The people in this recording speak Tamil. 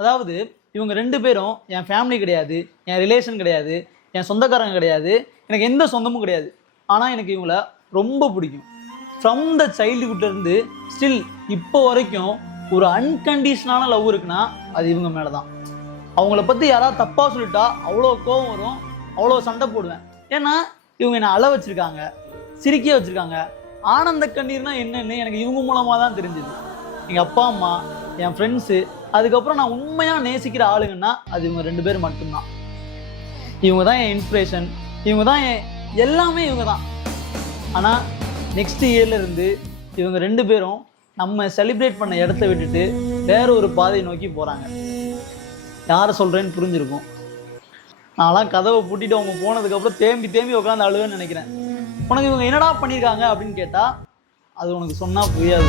அதாவது இவங்க 2 பேரும் என் ஃபேமிலி கிடையாது, என் ரிலேஷன் கிடையாது, என் சொந்தக்காரங்க கிடையாது, எனக்கு எந்த சொந்தமும் கிடையாது. ஆனால் எனக்கு இவங்கள ரொம்ப பிடிக்கும். ஃப்ரம் த சைல்டுஹுட்லேருந்து ஸ்டில் இப்போ வரைக்கும் ஒரு அன்கண்டிஷனான லவ் இருக்குன்னா அது இவங்க மேலே தான். அவங்கள பற்றி யாராவது தப்பாக சொல்லிட்டா அவ்வளோ கோவம் வரும், அவ்வளோ சண்டை போடுவேன். ஏன்னா இவங்க என்னை அழ வச்சுருக்காங்க, சிரிக்க வச்சுருக்காங்க. ஆனந்த கண்ணீர்னா என்னன்னு எனக்கு இவங்க மூலமாக தான் தெரிஞ்சுது. எங்கள் அப்பா அம்மா, என் ஃப்ரெண்ட்ஸு, அதுக்கப்புறம் நான் உண்மையாக நேசிக்கிற ஆளுங்கன்னா அது இவங்க 2 பேர் மட்டும்தான். இவங்க தான் என் இன்ஸ்பிரேஷன், இவங்க தான் என் எல்லாமே, இவங்க தான். ஆனால் நெக்ஸ்ட் இயர்லேருந்து இவங்க 2 பேரும் நம்ம செலிப்ரேட் பண்ண இடத்த விட்டுட்டு வேற ஒரு பாதையை நோக்கி போகிறாங்க. யாரை சொல்கிறேன்னு புரிஞ்சிருக்கும். நான்லாம் கதவை பூட்டிட்டு அவங்க போனதுக்கப்புறம் தேம்பி உட்காந்து அழுவேன்னு நினைக்கிறேன். உனக்கு இவங்க என்னடா பண்ணியிருக்காங்க அப்படின்னு கேட்டால் அது உனக்கு சொன்னால் புரியாது.